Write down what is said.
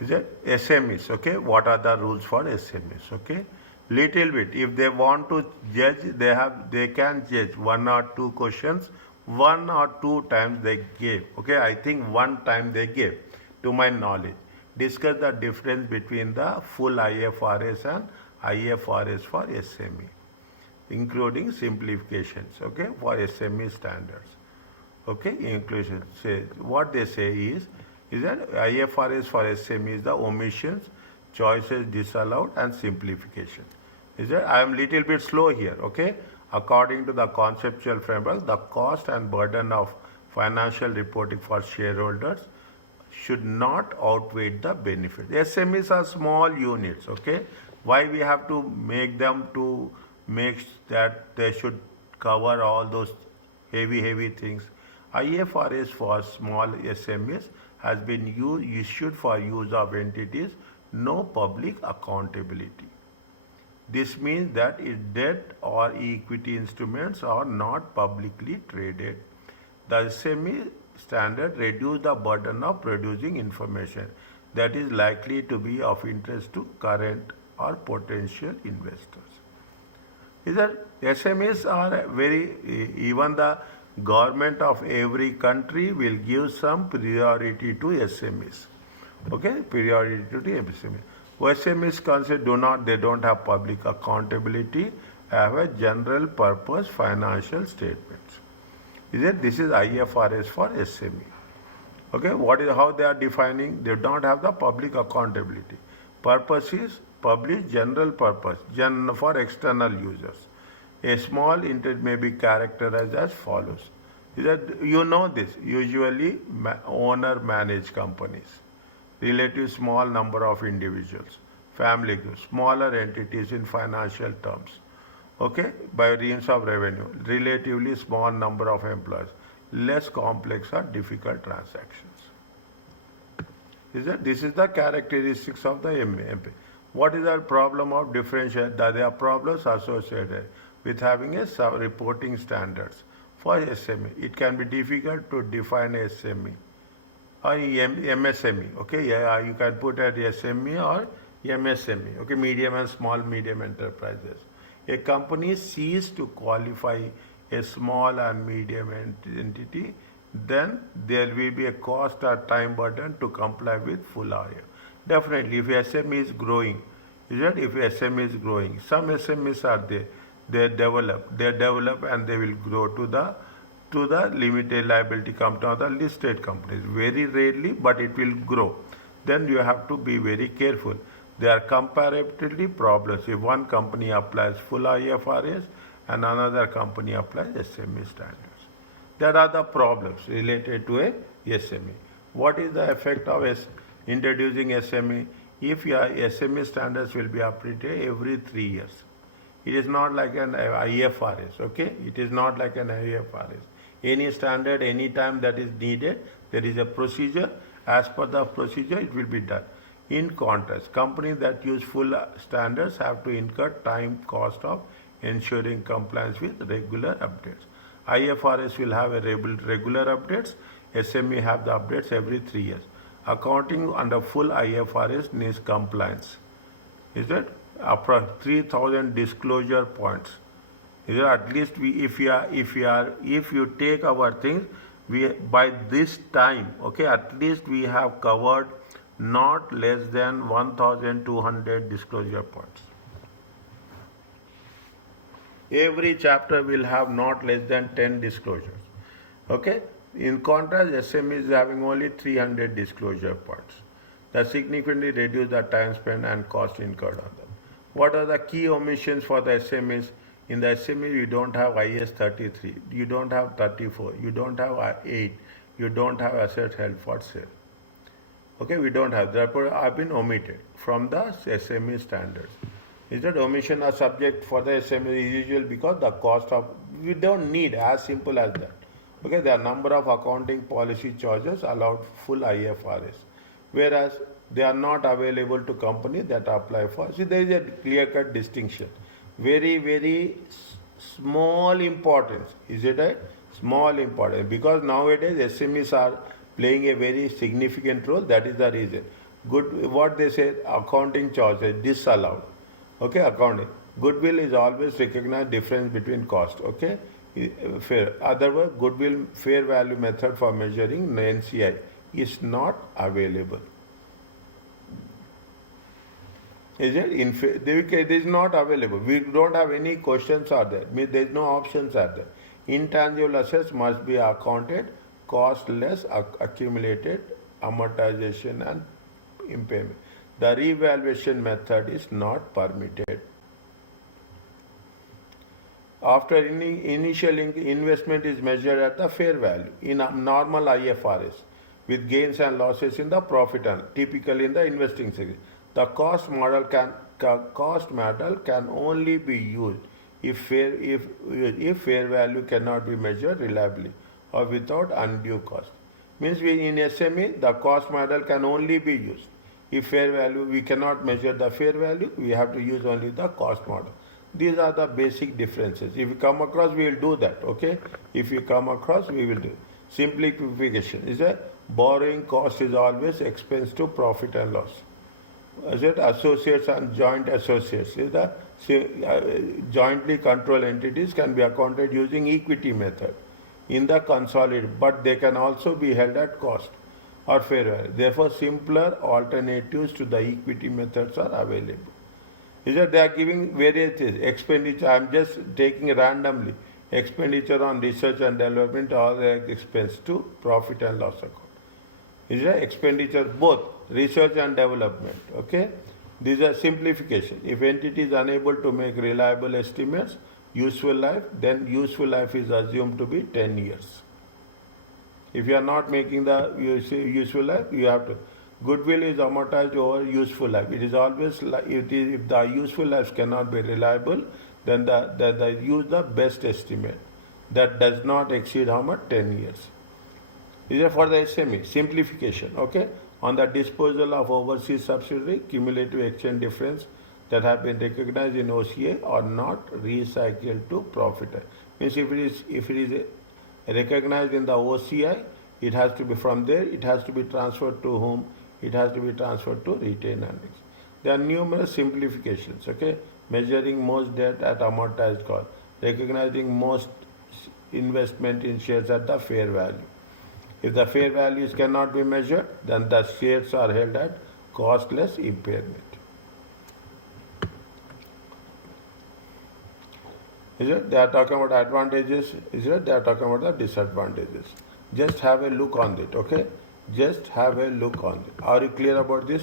Is it SMEs? Okay, what are the rules for SMEs? Okay, little bit. If they want to judge, they can judge one or two questions, one or two times they gave. Okay, I think one time they gave, to my knowledge. Discuss the difference between the full IFRS and IFRS for SME, including simplifications. Okay, for SME standards. Okay, inclusion. Say what they say is that IFRS for SME is the omissions, choices disallowed, and simplification. Is that I am little bit slow here. Okay, according to the conceptual framework, the cost and burden of financial reporting for shareholders should not outweigh the benefit. SMEs are small units. Okay, why we have to make them to make that they should cover all those heavy things. IFRS for small SMEs has been issued for use of entities, no public accountability. This means that its debt or equity instruments are not publicly traded. The SME standard reduces the burden of producing information that is likely to be of interest to current or potential investors. Is that SMEs are even the government of every country will give some priority to SMEs. Okay, priority to the SMEs. SMEs they don't have public accountability, have a general purpose financial statements. This is IFRS for SME. Okay, how they are defining? They don't have the public accountability. Purpose is published general purpose, for external users. A small entity may be characterized as follows. You know this, usually owner-managed companies, relative small number of individuals, family groups, smaller entities in financial terms, okay, by means of revenue, relatively small number of employees, less complex or difficult transactions. This is the characteristics of the MP. What is the problem of differentiation? There are problems associated with having a reporting standards for SME. It can be difficult to define SME or MSME. Okay, yeah, you can put at SME or MSME. Okay, medium enterprises. A company ceases to qualify a small and medium entity, then there will be a cost or time burden to comply with full IR. Definitely, if SME is growing, if SME is growing, some SMEs are there. They develop and they will grow to the limited liability company or the listed companies. Very rarely, but it will grow. Then you have to be very careful. There are comparatively problems if one company applies full IFRS and another company applies SME standards. There are the problems related to a SME. What is the effect of introducing SME? If your SME standards will be updated every 3 years. It is not like an IFRS, okay? It is not like an IFRS. Any standard, any time that is needed, there is a procedure. As per the procedure, it will be done. In contrast, companies that use full standards have to incur time cost of ensuring compliance with regular updates. IFRS will have a regular updates. SME have the updates every 3 years. Accounting under full IFRS needs compliance. Is that? 3,000 disclosure points. At least if you take our things, by this time, okay, at least we have covered not less than 1,200 disclosure points. Every chapter will have not less than 10 disclosures. Okay. In contrast, SME is having only 300 disclosure points. That significantly reduce the time spent and cost incurred on them. What are the key omissions for the SMEs? In the SME, you don't have IS 33, you don't have 34, you don't have 8, you don't have assets held for sale. Okay, we don't have. Therefore, have been omitted from the SME standards. Is that omission a subject for the SME is usual because the cost of, we don't need, as simple as that. Okay, there are number of accounting policy choices allowed full IFRS, whereas they are not available to companies that apply for. See, there is a clear-cut distinction. Very small importance. Is it a small importance? Because nowadays SMEs are playing a very significant role. That is the reason. What they say, accounting charges disallowed. Okay, accounting. Goodwill is always recognized difference between cost. Okay, fair. Otherwise, goodwill fair value method for measuring NCI is not available. Is it? It is not available. We don't have any questions are there. There is no options are there. Intangible assets must be accounted cost less accumulated amortization and impairment. The revaluation method is not permitted. After initial investment is measured at the fair value in a normal IFRS with gains and losses in the profit and typically in the investing segment. The cost model can only be used if fair value cannot be measured reliably or without undue cost. Means in SME the cost model can only be used. If fair value we cannot measure the fair value, we have to use only the cost model. These are the basic differences. If we come across, we will do that. Okay. If we come across, we will do. Simplification is a borrowing cost is always expense to profit and loss. Is it associates and joint associates? Is the jointly controlled entities can be accounted using equity method in the consolidated, but they can also be held at cost or fair value. Therefore, simpler alternatives to the equity methods are available. Is that they are giving various expenditure. I am just taking randomly expenditure on research and development or expense to profit and loss account. Is that expenditure both research and development? Okay, these are simplification. If entity is unable to make reliable estimates, useful life, then useful life is assumed to be 10 years. If you are not making the useful life, you have to. Goodwill is amortized over useful life. It is always if the useful life cannot be reliable, then the use the best estimate that does not exceed how much 10 years. These are for the SME simplification. Okay, on the disposal of overseas subsidiary, cumulative exchange difference that have been recognized in OCA are not recycled to profit. Means if it is recognized in the OCI, it has to be from there. It has to be transferred to whom? It has to be transferred to retained earnings. There are numerous simplifications. Okay, measuring most debt at amortized cost, recognizing most investment in shares at the fair value. If the fair values cannot be measured, then the shares are held at costless impairment. Is it? They are talking about advantages. Is it? They are talking about the disadvantages. Just have a look on it. Okay. Just have a look on it. Are you clear about this?